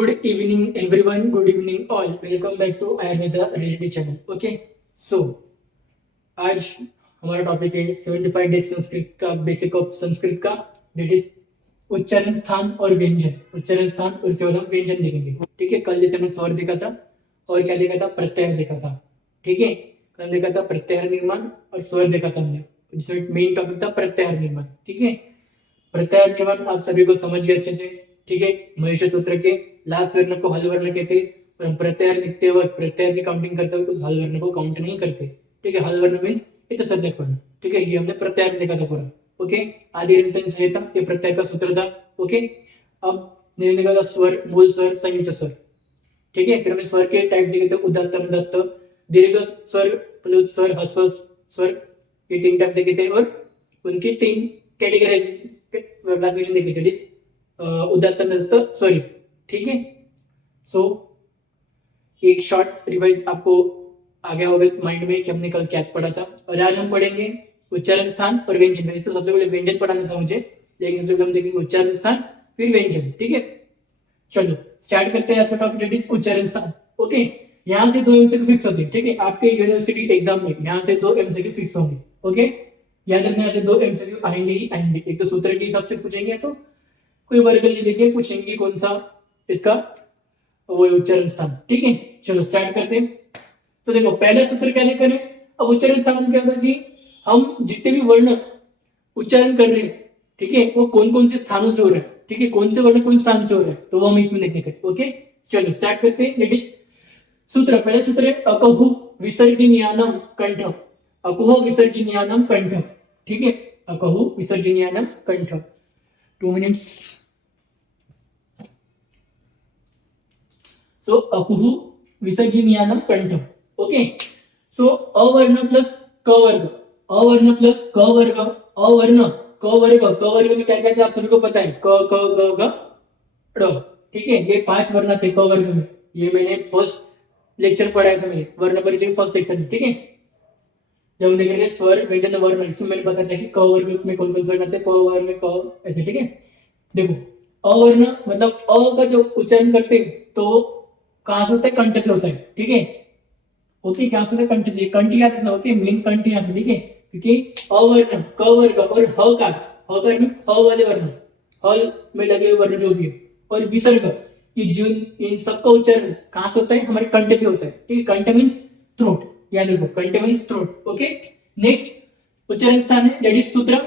Good evening, everyone. Good evening, all. Welcome back to Ayurveda Reality Channel. Okay, so आज हमारा topic है 75 days Sanskrit का basic of Sanskrit का that is उच्चारण स्थान और व्यंजन। उच्चारण स्थान और उसके बाद हम व्यंजन देखेंगे। ठीक है, कल जैसे हमने स्वर देखा था और क्या देखा था, प्रत्यय देखा था। ठीक है, कल देखा था प्रत्यय निर्माण और स्वर देखा था हमने, जिसमें मेन टॉपिक था प्रत्यय निर्माण। ठीक है, प्रत्यय निर्माण आप सभी को समझ गए अच्छे से। ठीक है, महेश सूत्र के लास्ट वर्ण को हल वर्ण कहते हैं और हम प्रत्यय लिखते वक्त प्रत्यय की काउंटिंग करते वक्त उस हल वर्ण को काउंट नहीं करते। ठीक है, हल वर्ण मीन्स इतसर्जक वर्ण। ठीक है, ये हमने प्रत्यय देखा था पूरा। ओके, आदि रंतन संहिता ये प्रत्यय का सूत्र था। ओके, अब हमने देखा था स्वर, मूल स्वर, संयुक्त स्वर। ठीक है, फिर हमने स्वर के टाइप देखे थे उदात्त, अनुदात्त, दीर्घ स्वर, प्लुत स्वर, ह्रस्व स्वर, ये तीन टाइप देखे थे और उनकी तीन कैटेगराइज क्लासिफिकेशन देखी थी। उदात्त, अनुदात्त, स्वरित। ठीक है, सो एक शॉर्ट रिवाइज आपको आ गया होगा माइंड में कि हमने कल क्या पढ़ा था। और आज हम पढ़ेंगे उच्चारण स्थान और व्यंजन। वैसे तो सबसे पहले व्यंजन पढ़ाना था मुझे, लेकिन सबसे पहले हम देखेंगे उच्चारण स्थान फिर व्यंजन। ठीक है, चलो स्टार्ट करते हैं आज का टॉपिक दैट इज उच्चारण स्थान। ओके, यहाँ से 2 एमसीक्यू फिक्स होते हैं। ठीक है, आपके यूनिवर्सिटी एग्जाम में यहाँ से 2 एमसीक्यू फिक्स होंगे। ओके, याद रखना यहाँ से 2 एमसीक्यू आएंगे ही आएंगे। एक तो सूत्र के हिसाब से पूछेंगे, तो कोई वर्ग लेके पूछेंगे कौन सा इसका वो उच्चारण स्थान। ठीक है, चलो स्टार्ट करते हैं। तो देखो पहला सूत्र क्या करें, अब उच्चारण स्थान क्या होता है कि हम जितने भी वर्ण उच्चारण कर रहे हैं, ठीक है, वो कौन कौन से स्थानों से हो रहा है। ठीक है, कौन से वर्ण कौन स्थान से हो रहा है, तो वो हम इसमें देखने का। ओके, चलो स्टार्ट करते हैं। दैट इज सूत्र, पहला सूत्र है अकहु विसर्जनीयानाम कंठ। अकहु विसर्जनीयानाम कंठ। ठीक है, अकहु विसर्जनीयानाम कंठ। 2 मिनट्स। सो अकुहु विसर्जनीयानाम कंठ। ओके, सो अवर्ण प्लस क वर्ग, अवर्ण प्लस क वर्ग, अवर्ण क वर्ग, क वर्ग में क्या क्या थे आप सभी को पता है, क क ग घ ड़। ठीक है, ये 5 वर्ण थे क वर्ग में। ये मैंने फर्स्ट लेक्चर पढ़ाया था, मैंने वर्ण परिचय फर्स्ट लेक्चर में। ठीक है, जब देख रहे थे स्वर व्यंजन वर्ण, इसमें मैंने बताया था कि क वर्ग में कौन कौन से वर्ण थे, प वर्ग में क, ऐसे। ठीक है, देखो अवर्ण मतलब अ का जो उच्चारण करते हैं तो कहां से होता है, कंठ से होता है। ठीक है, ओके, क्या से कंठ से, कंठ याद रखना। ओके, मेन कंठ याद। ठीक है, क्योंकि अवर्ण क वर्ग और ह का, ह का मींस ह वाले वर्ण, हल में लगे हुए वर्ण जो भी है, और विसर्ग, ये जिन इन सबका उच्चारण कहां से होता है, हमारे कंठ से होता है। ठीक है, कंठ मींस थ्रोट, याद रखो, कंठ मींस थ्रोट। ओके, नेक्स्ट उच्चारण स्थान है दैट इज सूत्र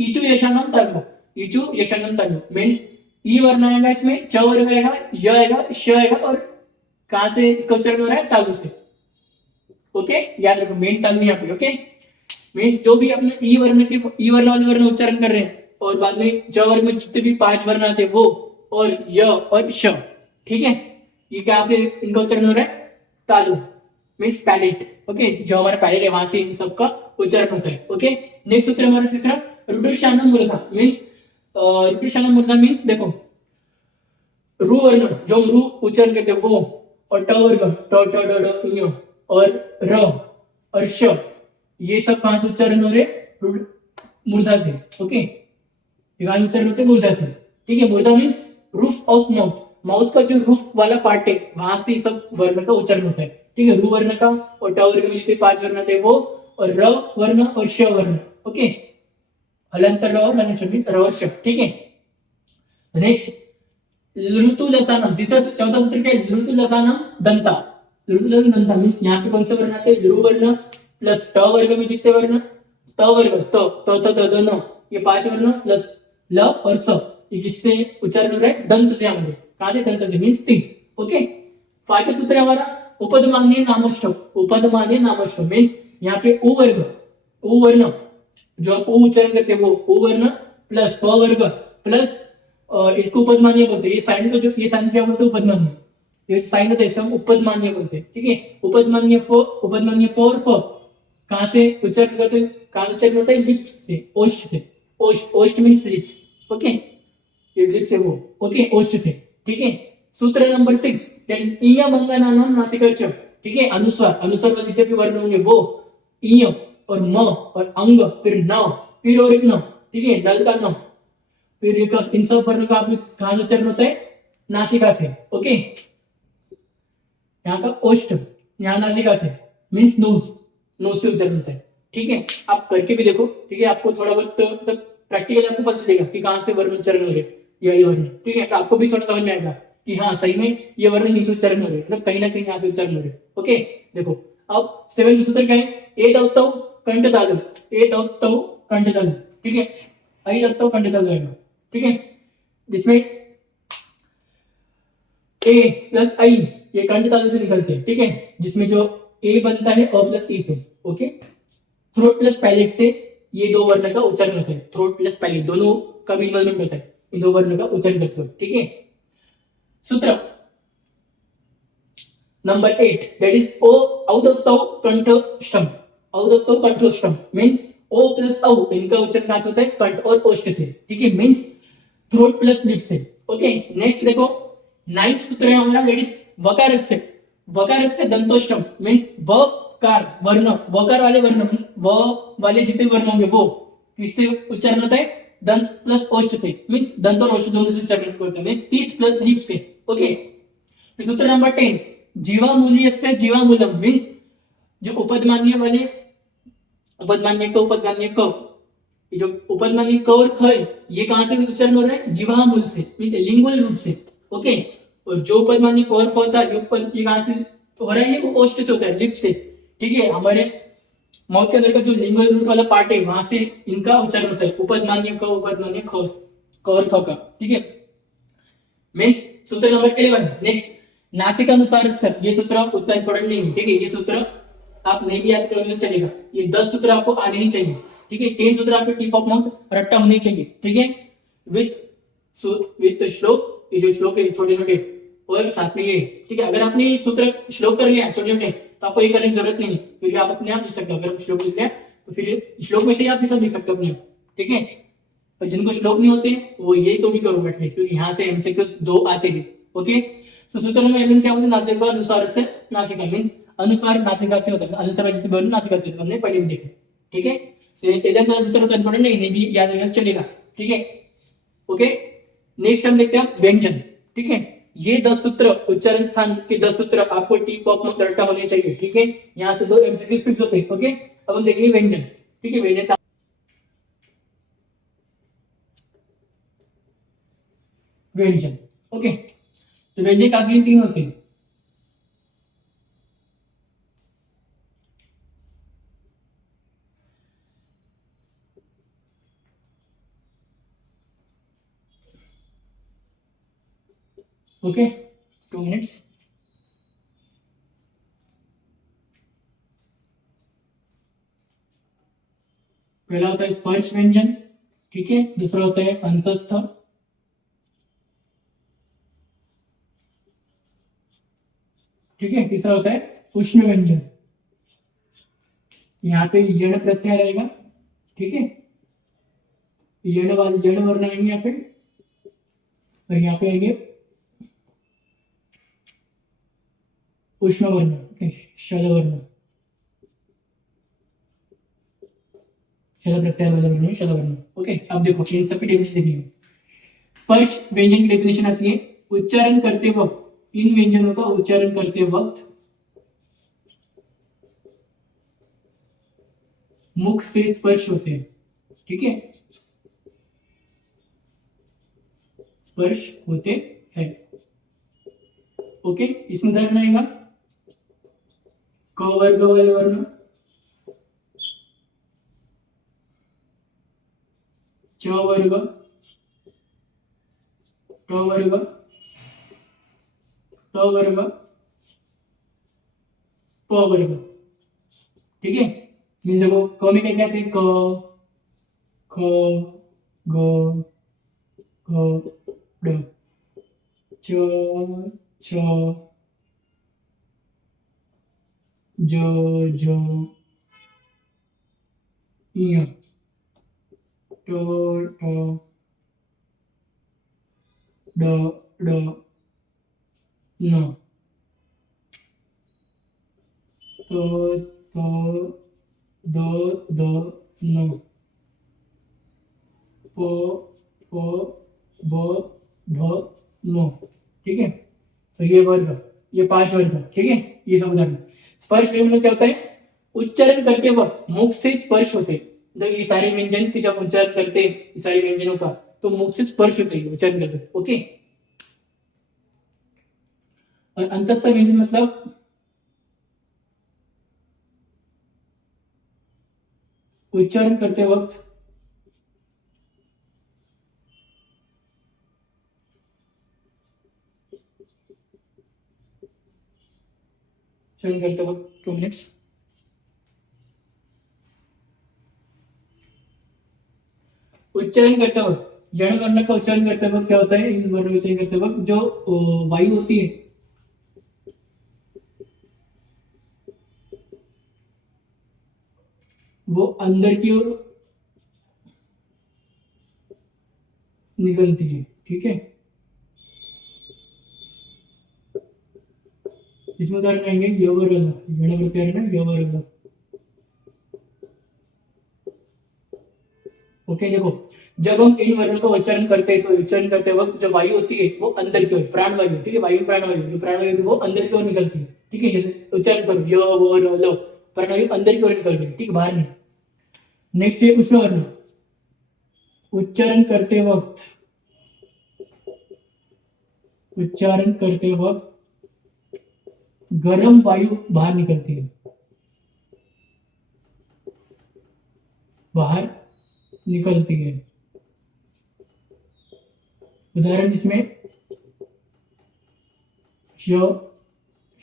ईचु यशानम तालु। ईचु यशानम तालु मींस ई वर्ण आएगा, इसमें च वर्ग आएगा, य आएगा, श आएगा, और कहां से इसका उच्चारण हो रहा है, तालु से। ओके, याद रखो मेन तालु यहाँ पे। ओके, मींस जो भी अपने ई वर्ण के ई वर्ण वाले वर्ण उच्चारण कर रहे हैं, और बाद में च वर्ग में जितने भी 5 वर्ण आते हैं वो, और य और श। ठीक है, ये क्या से इनका उच्चारण हो रहा है, तालु मींस पैलेट। ओके, जो हमारा पैलेट है वहां से इन सबका उच्चारण होता है। ओके, नेक्स्ट सूत्र हमारा तीसरा रुद्रशानम मूर्धा मींस, रुद्रशानम मूर्धा मींस देखो रु वर्ण जो हम रु उच्चारण करते हैं वो, और ट वर्ग ट ट ड ड ञ, और र और श, ये सब कहां से उच्चारण हो रहे, मूर्धा से। ओके, ये कहां उच्चारण होते हैं, मूर्धा से। ठीक है, मूर्धा means roof of mouth, mouth का जो रूफ वाला पार्ट है वहां से सब वर्ण का उच्चारण होता है। ठीक है, रु वर्ण का और ट वर्ग में जितने 5 वर्ण थे वो, और र वर्ण और श वर्ण। ओके, हलंत र और हलंत श मींस र और श। ठीक है, नेक्स्ट ऋतु लसानम, तीसरा चौथा सूत्र क्या है, ऋतु लसानम दंता। ऋतु लसानम दंता मींस यहाँ पे कौन से वर्ण आते हैं, ध्रुव वर्ण प्लस ट वर्ग में जितने वर्ण, त वर्ग त त त त न, ये 5 वर्ण प्लस ल और स, ये किससे उच्चारण हो रहा है, दंत से हमारे, कहां से, दंत से मींस तीत। ओके, 5वां सूत्र है हमारा उपदमान्य नामष्टक। उपदमान्य नामष्टक मींस यहाँ पे उ वर्ग, उ वर्ण जो हम उ उच्चारण करते हैं वो उ वर्ण प्लस प वर्ग प्लस इसको उपदमान्य बोलते हैं। ये साइन को जो ये साइन क्या बोलते हैं, उपदमान्य, ये साइन होता है इसे हम उपदमान्य बोलते हैं। ठीक है, उपदमान्य प, उपदमान्य प और फ कहां से उच्चारण करते हैं, कहां उच्चारण होता है, लिप्स से, ओष्ठ से। ओष्ठ, ओष्ठ मींस लिप्स। ओके, ये लिप्स है वो। ओके, ओष्ठ से। ठीक है, सूत्र नंबर 6 दैट इज ईय मंगनानाम नासिका च। ठीक है, अनुस्वार, अनुस्वार वाले जितने भी वर्ण होंगे वो ईय और म और अंग, फिर न, फिर और एक न। ठीक है, नल का न, फिर इन सब वर्ण का कहां से उच्चारण होता है, नासिका से, ओके। यहाँ का ओष्ठ, यहाँ नासिका से, मीन्स नोज, नोज से उच्चारण होता है, ठीक है। आप करके भी देखो, ठीक है, आपको थोड़ा बहुत मतलब प्रैक्टिकली आपको पता चलेगा कि कहाँ से वर्ण उच्चारण हो रहे हैं या ये वर्ण, ठीक है। तो आपको भी थोड़ा समझ में आएगा कि हाँ सही में ये वर्ण नीचे उच्चारण हो रहे हैं, मतलब कहीं ना कहीं यहाँ से उच्चारण हो रहे हैं, ओके। देखो अब 7 सूत्र क्या है, ए दत्तव कंठ तालु, ए दत्तव कंठ तालु, ठीक है, आई दत्तव कंठ तालु रहेगा, ठीक है। जिसमें ए प्लस आई ये कंठ तालु से निकलते हैं, ठीक है, जिसमें जो ए बनता है अ प्लस ई से, ओके। थ्रोट प्लस पैलेट से ये दो वर्ण का उच्चारण होता है, थ्रोट प्लस पैलेट दोनों का भी इन्वॉल्वमेंट होता है इन दो वर्ण का उच्चारण करते हुए, ठीक है। सूत्र नंबर 8 दैट इज ओ औदत्तौ कंठस्थम, औदत्तौ कंठस्थम मींस ओ प्लस औ इनका उच्चारण कहां से होता है, कंठ और ओष्ठ से, ठीक है, मींस थ्रोट प्लस लिप से, ओके। नेक्स्ट देखो 9th सूत्र है हमारा दैट इज वकारस्य, वकारस्य दंतोष्टम मींस वकार वर्ण, वकार वाले वर्ण मींस व वाले जितने वर्ण होंगे वो किससे उच्चारण होता है, दंत प्लस ओष्ठ से, मींस दंत और ओष्ठ दोनों से उच्चारण करते हैं, तीत प्लस लिप से, ओके। सूत्र नंबर 10 जीवामूल्यस्य जीवामूलम मींस जो उपदमान्य वाले, उपदमान्य क उपदमान्य क, ये जो उपदमान्य क और ख है ये कहां से उच्चारण हो रहा है, जीवामूल से, मींस लिंगुअल रूट से, ओके। और जो उपदमान्य क और फ होता है ये कहां से हो रहा है, ये ओष्ठ से होता है, लिप से, ठीक है। हमारे माउथ के अंदर का जो लिंगुअल रूट वाला पार्ट है वहां से इनका उच्चारण होता है, उपदमान्य क उपदमान्य ख और ख का, ठीक है। मीन्स सूत्र नंबर 11 नेक्स्ट नासिकानुसार सर, ये सूत्र उतना इंपॉर्टेंट नहीं है, ठीक है, ये सूत्र आप नहीं भी याद करोगे तो चलेगा, ये 10 सूत्र आपको आने ही चाहिए, ठीक है। 10 सूत्र आपके टिप ऑफ माउथ रट्टा होने चाहिए, ठीक है, विथ श्लोक, ये जो श्लोक है छोटे छोटे और साथ में ये, ठीक है। अगर आपने सूत्र श्लोक कर लिया छोटे छोटे तो आपको ये करने की जरूरत नहीं है, क्योंकि आप अपने आप लिख सकते हो, अगर श्लोक लिख लिया तो फिर श्लोक में से आप ये सब लिख सकते हो अपने आप, ठीक है। और जिनको श्लोक नहीं होते वो यही तो भी करो एटलीस्ट, क्योंकि यहाँ से एमसीक्यूज 2 आते हैं, ओके। सो सूत्र नंबर 11 क्या होता है, नासिका अनुसार से, नासिका मींस अनुसार नासिका से होता है, अनुसार जितने बोल नासिका से, हमने पहले भी देखा, ठीक है। सो 11 का सूत्र तो इंपॉर्टेंट नहीं भी याद रखना चलेगा, ठीक है, ओके। नेक्स्ट हम देखते हैं व्यंजन, ठीक है। ये 10 सूत्र उच्चारण स्थान के 10 सूत्र आपको टी पॉप में रट्टा होने चाहिए, ठीक है। यहाँ से 2 एमसीक्यूज फिक्स होते हैं, ओके। अब हम देखेंगे व्यंजन, ठीक है। व्यंजन व्यंजन, ओके। तो व्यंजन क्लासिफिकेशन 3 होते हैं, ओके। 2 मिनट्स। पहला होता है स्पर्श व्यंजन, ठीक है। दूसरा होता है अंतस्थ, ठीक है। तीसरा होता है उष्ण व्यंजन, यहाँ पे यण प्रत्यय रहेगा, ठीक है, यण वाले यण वर्ण आएंगे यहाँ पे, और यहाँ पे आएंगे उष्ण वर्ण, शल वर्ण, शल प्रत्यय वाले वर्ण, शल वर्ण, ओके। अब देखो इन सबकी डेफिनेशन देखिए। स्पर्श व्यंजन की डेफिनेशन आती है, उच्चारण करते वक्त इन व्यंजनों का उच्चारण करते वक्त मुख से स्पर्श होते हैं, ठीक है, स्पर्श होते हैं, ओके। इसमें उदाहरण आएगा क वर्ग वाले वर्ण, च वर्ग, ट वर्ग, त वर्ग, प वर्ग, ठीक है। देखो क में क्या क्या आते हैं, क ख ग घ ड च छ ज झ ञ ट ठ ड ड न त थ द द न प फ ब भ म, ठीक है। सो ये वर्ग, ये 5 वर्ग, ठीक है, ये सब उदाहरण। स्पर्श व्यंजन क्या होता है, उच्चारण करते वक्त मुख से स्पर्श होते, तो ये सारे व्यंजन के जब उच्चारण करते हैं सारे व्यंजनों का, तो मुख से स्पर्श होते हैं उच्चारण करते, ओके। और अंतस्थ व्यंजन मतलब उच्चारण करते वक्त उच्चारण करते वक्त 2 मिनट्स। उच्चारण करते वक्त जण वर्ण का उच्चारण करते वक्त क्या होता है, इन वर्ण उच्चारण करते वक्त जो वायु होती है वो अंदर की ओर निकलती है, ठीक है। इसमें उदाहरण आएंगे यवर्ग, गण प्रत्यार है ना, यवर्ग, ओके। देखो जब हम इन वर्णों का उच्चारण करते हैं तो उच्चारण करते वक्त जो वायु होती है वो अंदर की ओर, प्राण वायु, ठीक है, वायु प्राण वायु, जो प्राण वायु वो अंदर की ओर निकलती है, ठीक है। जैसे उच्चारण करो य व र ल, प्राण वायु अंदर की ओर निकलती है, ठीक, बाहर नहीं। नेक्स्ट है उष्ण वर्ण, उच्चारण करते वक्त, उच्चारण करते वक्त गर्म वायु बाहर निकलती है, बाहर निकलती है। उदाहरण इसमें श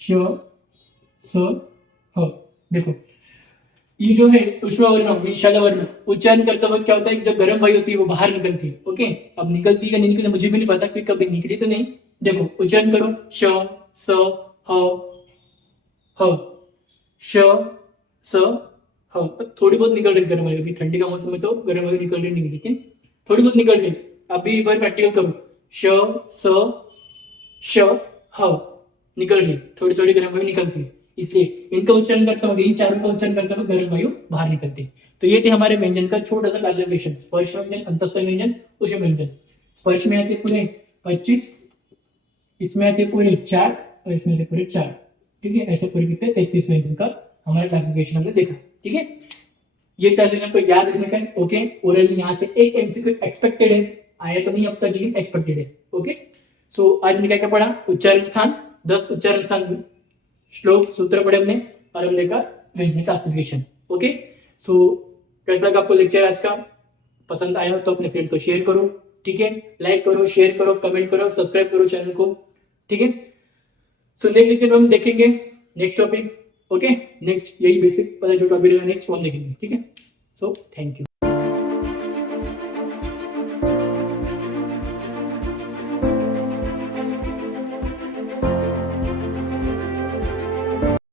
श स ह। देखो ये जो है उष्ण वर्ण, विशाल वर्ण, उच्चारण करते वक्त क्या होता है, जो गर्म वायु होती है वो बाहर निकलती है, ओके। अब निकलती है नहीं निकलती मुझे भी नहीं पता, क्योंकि कभी निकली तो नहीं। देखो उच्चारण करो श स ह ह, श स ह। थोड़ी बहुत निकल रही गर्म वायु, अभी ठंडी का मौसम में तो गर्म वायु निकल रही नहीं, लेकिन थोड़ी बहुत निकल रही। अभी एक बार प्रैक्टिकल करो, श स श ह, निकल रही, थोड़ी थोड़ी गर्म वायु निकलती है, इसलिए इनका उच्चारण करते हुए, इन चारों का उच्चारण करते हुए गर्म वायु बाहर निकलती है। तो ये थे हमारे व्यंजन का छोटा सा क्लासिफिकेशन, स्पर्श व्यंजन, अंतस्थ व्यंजन, उष्ण व्यंजन। स्पर्श में आते पूरे 25, इसमें आते पूरे 4, और इसमें आते पूरे 4, ठीक है। ऐसे पूरे कितने 33 व्यंजन का हमारा क्लासिफिकेशन हमने देखा, ठीक है। ये क्लासिफिकेशन को याद रखने का है, ओके। ओरली यहाँ से एक एमसीक्यू एक्सपेक्टेड है, आया तो नहीं अब तक लेकिन एक्सपेक्टेड है, ओके। सो आज हमने क्या क्या पढ़ा, उच्चारण स्थान, 10 उच्चारण स्थान, श्लोक सूत्र पढ़े हमने, और हमने का व्यंजन क्लासिफिकेशन, ओके। सो कैसा लगा आपको लेक्चर आज का, पसंद आया हो तो अपने फ्रेंड्स को शेयर करो, ठीक है, लाइक करो, शेयर करो, कमेंट करो, सब्सक्राइब करो चैनल को, ठीक है। सो नेक्स्ट लेक्चर में हम देखेंगे नेक्स्ट टॉपिक, ओके। नेक्स्ट यही बेसिक पता जो टॉपिक रहेगा नेक्स्ट वो हम देखेंगे, ठीक है। So thank you.